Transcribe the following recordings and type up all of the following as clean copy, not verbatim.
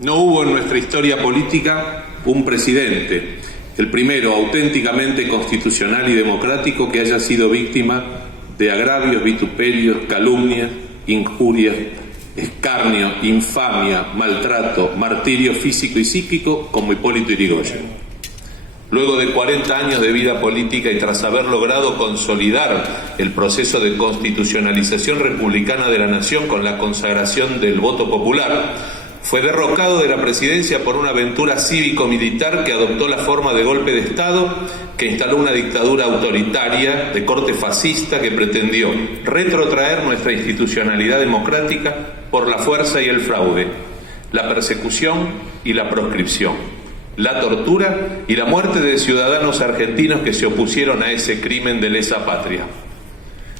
No hubo en nuestra historia política un presidente, el primero auténticamente constitucional y democrático, que haya sido víctima de agravios, vituperios, calumnias, injurias, escarnio, infamia, maltrato, martirio físico y psíquico como Hipólito Yrigoyen. Luego de 40 años de vida política y tras haber logrado consolidar el proceso de constitucionalización republicana de la nación con la consagración del voto popular, fue derrocado de la presidencia por una aventura cívico-militar que adoptó la forma de golpe de Estado, que instaló una dictadura autoritaria de corte fascista que pretendió retrotraer nuestra institucionalidad democrática por la fuerza y el fraude, la persecución y la proscripción, la tortura y la muerte de ciudadanos argentinos que se opusieron a ese crimen de lesa patria.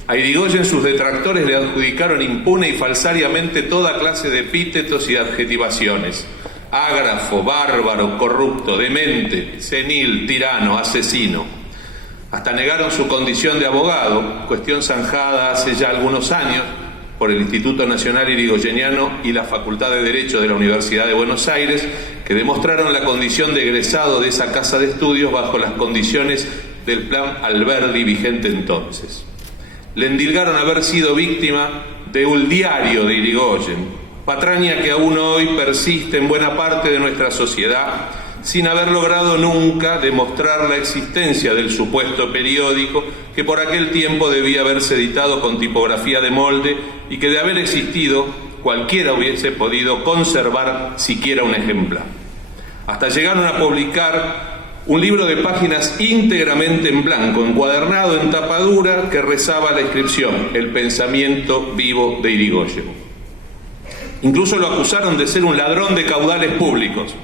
A Yrigoyen sus detractores le adjudicaron impune y falsariamente toda clase de epítetos y adjetivaciones: ágrafo, bárbaro, corrupto, demente, senil, tirano, asesino. Hasta negaron su condición de abogado, cuestión zanjada hace ya algunos años por el Instituto Nacional Yrigoyeniano y la Facultad de Derecho de la Universidad de Buenos Aires, que demostraron la condición de egresado de esa casa de estudios bajo las condiciones del Plan Alberdi vigente entonces. Le endilgaron haber sido víctima de un diario de Yrigoyen, patraña que aún hoy persiste en buena parte de nuestra sociedad, sin haber logrado nunca demostrar la existencia del supuesto periódico que por aquel tiempo debía haberse editado con tipografía de molde y que de haber existido cualquiera hubiese podido conservar siquiera un ejemplar. Hasta llegaron a publicar un libro de páginas íntegramente en blanco, encuadernado en tapadura, que rezaba la inscripción: El pensamiento vivo de Yrigoyen. Incluso lo acusaron de ser un ladrón de caudales públicos,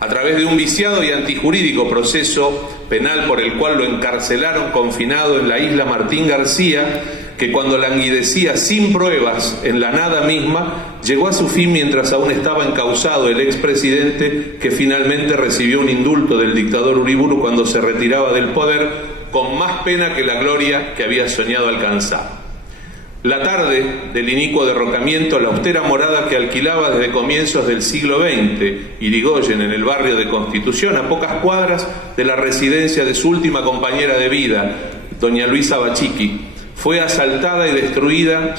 a través de un viciado y antijurídico proceso penal por el cual lo encarcelaron confinado en la isla Martín García, que cuando languidecía sin pruebas en la nada misma, llegó a su fin mientras aún estaba encausado el expresidente, que finalmente recibió un indulto del dictador Uriburu cuando se retiraba del poder, con más pena que la gloria que había soñado alcanzar. La tarde del inicuo derrocamiento, la austera morada que alquilaba desde comienzos del siglo XX Yrigoyen en el barrio de Constitución, a pocas cuadras de la residencia de su última compañera de vida, doña Luisa Bachiqui, fue asaltada y destruida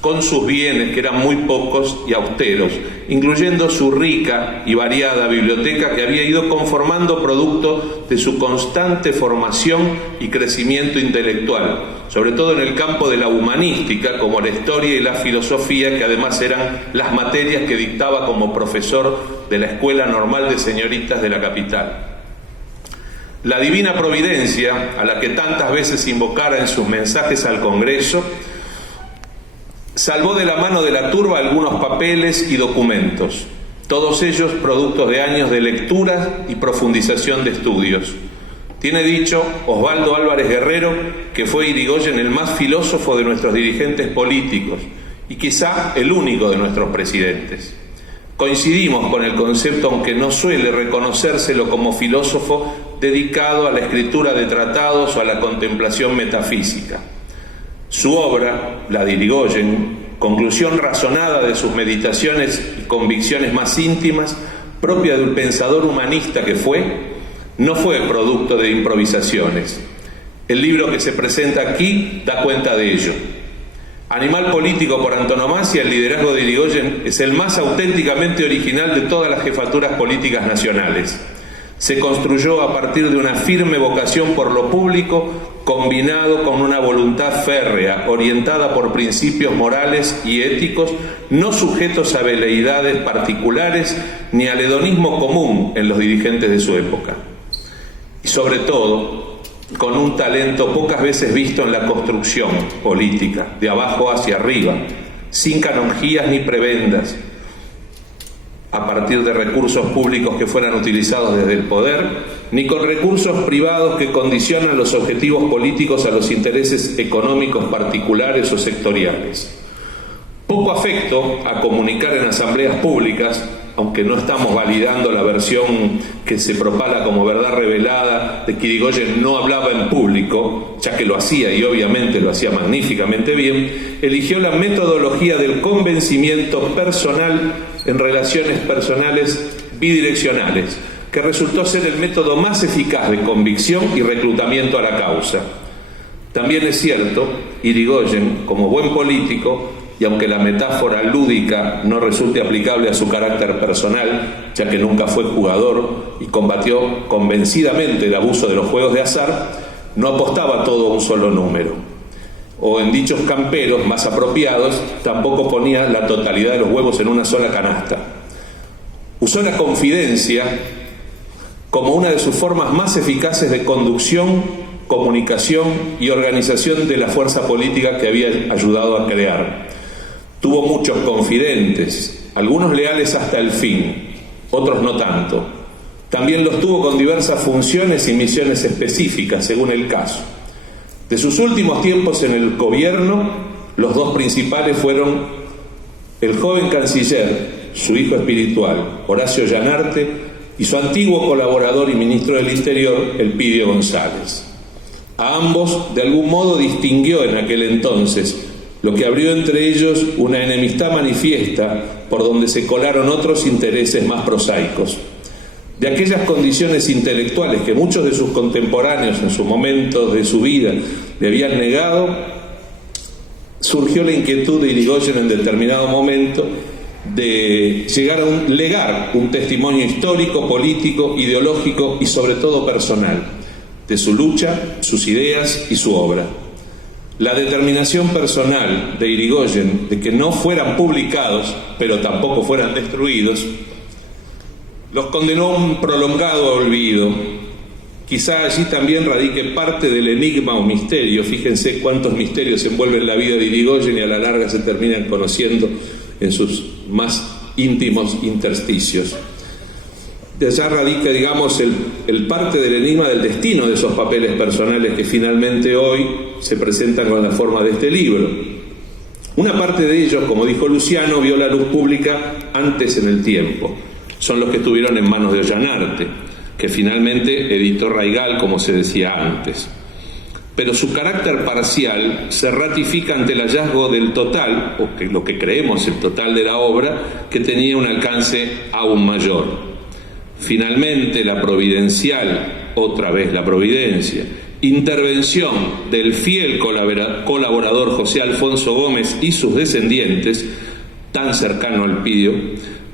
con sus bienes, que eran muy pocos y austeros, incluyendo su rica y variada biblioteca que había ido conformando producto de su constante formación y crecimiento intelectual, sobre todo en el campo de la humanística, como la historia y la filosofía, que además eran las materias que dictaba como profesor de la Escuela Normal de Señoritas de la capital. La divina providencia, a la que tantas veces invocara en sus mensajes al Congreso, salvó de la mano de la turba algunos papeles y documentos, todos ellos productos de años de lectura y profundización de estudios. Tiene dicho Osvaldo Álvarez Guerrero que fue Yrigoyen el más filósofo de nuestros dirigentes políticos y quizá el único de nuestros presidentes. Coincidimos con el concepto, aunque no suele reconocérselo como filósofo dedicado a la escritura de tratados o a la contemplación metafísica. Su obra, la de Yrigoyen, conclusión razonada de sus meditaciones y convicciones más íntimas, propia de un pensador humanista que fue, no fue producto de improvisaciones. El libro que se presenta aquí da cuenta de ello. Animal político por antonomasia, el liderazgo de Yrigoyen es el más auténticamente original de todas las jefaturas políticas nacionales. Se construyó a partir de una firme vocación por lo público, combinado con una voluntad férrea, orientada por principios morales y éticos, no sujetos a veleidades particulares ni al hedonismo común en los dirigentes de su época. Y sobre todo, con un talento pocas veces visto en la construcción política, de abajo hacia arriba, sin canonjías ni prebendas, a partir de recursos públicos que fueran utilizados desde el poder, ni con recursos privados que condicionan los objetivos políticos a los intereses económicos particulares o sectoriales. Poco afecto a comunicar en asambleas públicas, aunque no estamos validando la versión que se propala como verdad revelada de que Yrigoyen no hablaba en público, ya que lo hacía y obviamente lo hacía magníficamente bien, eligió la metodología del convencimiento personal en relaciones personales bidireccionales, que resultó ser el método más eficaz de convicción y reclutamiento a la causa. También es cierto, Irigoyen, como buen político, y aunque la metáfora lúdica no resulte aplicable a su carácter personal, ya que nunca fue jugador y combatió convencidamente el abuso de los juegos de azar, no apostaba todo a un solo número. O en dichos camperos más apropiados, tampoco ponía la totalidad de los huevos en una sola canasta. Usó la confidencia como una de sus formas más eficaces de conducción, comunicación y organización de la fuerza política que había ayudado a crear. Tuvo muchos confidentes, algunos leales hasta el fin, otros no tanto. También los tuvo con diversas funciones y misiones específicas, según el caso. De sus últimos tiempos en el gobierno, los dos principales fueron el joven canciller, su hijo espiritual, Horacio Llanarte, y su antiguo colaborador y ministro del Interior, Elpidio González. A ambos, de algún modo, distinguió en aquel entonces, lo que abrió entre ellos una enemistad manifiesta por donde se colaron otros intereses más prosaicos. De aquellas condiciones intelectuales que muchos de sus contemporáneos en su momento de su vida le habían negado, surgió la inquietud de Irigoyen en determinado momento de llegar a legar un testimonio histórico, político, ideológico y sobre todo personal, de su lucha, sus ideas y su obra. La determinación personal de Irigoyen de que no fueran publicados, pero tampoco fueran destruidos, los condenó a un prolongado olvido. Quizá allí también radique parte del enigma o misterio. Fíjense cuántos misterios envuelven la vida de Irigoyen y a la larga se terminan conociendo en sus más íntimos intersticios. De allá radica, digamos, el parte del enigma del destino de esos papeles personales que finalmente hoy se presentan con la forma de este libro. Una parte de ellos, como dijo Luciano, vio la luz pública antes en el tiempo. Son los que estuvieron en manos de Ollanarte, que finalmente editó Raigal, como se decía antes. Pero su carácter parcial se ratifica ante el hallazgo del total, o que lo que creemos el total de la obra, que tenía un alcance aún mayor. Finalmente, la providencial, otra vez la providencia, intervención del fiel colaborador José Alfonso Gómez y sus descendientes, tan cercano al Elpidio,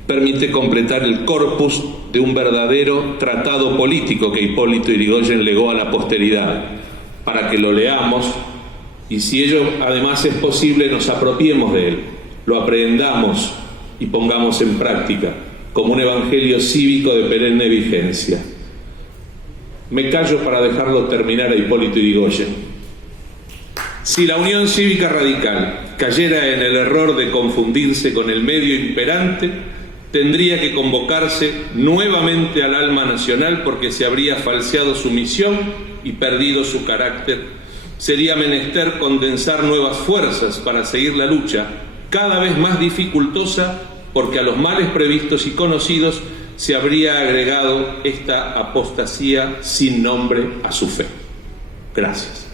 permite completar el corpus de un verdadero tratado político que Hipólito Yrigoyen legó a la posteridad, para que lo leamos y, si ello además es posible, nos apropiemos de él, lo aprendamos y pongamos en práctica como un evangelio cívico de perenne vigencia. Me callo para dejarlo terminar a Hipólito Yrigoyen. Si la Unión Cívica Radical cayera en el error de confundirse con el medio imperante, tendría que convocarse nuevamente al alma nacional porque se habría falseado su misión y perdido su carácter. Sería menester condensar nuevas fuerzas para seguir la lucha, cada vez más dificultosa, porque a los males previstos y conocidos se habría agregado esta apostasía sin nombre a su fe. Gracias.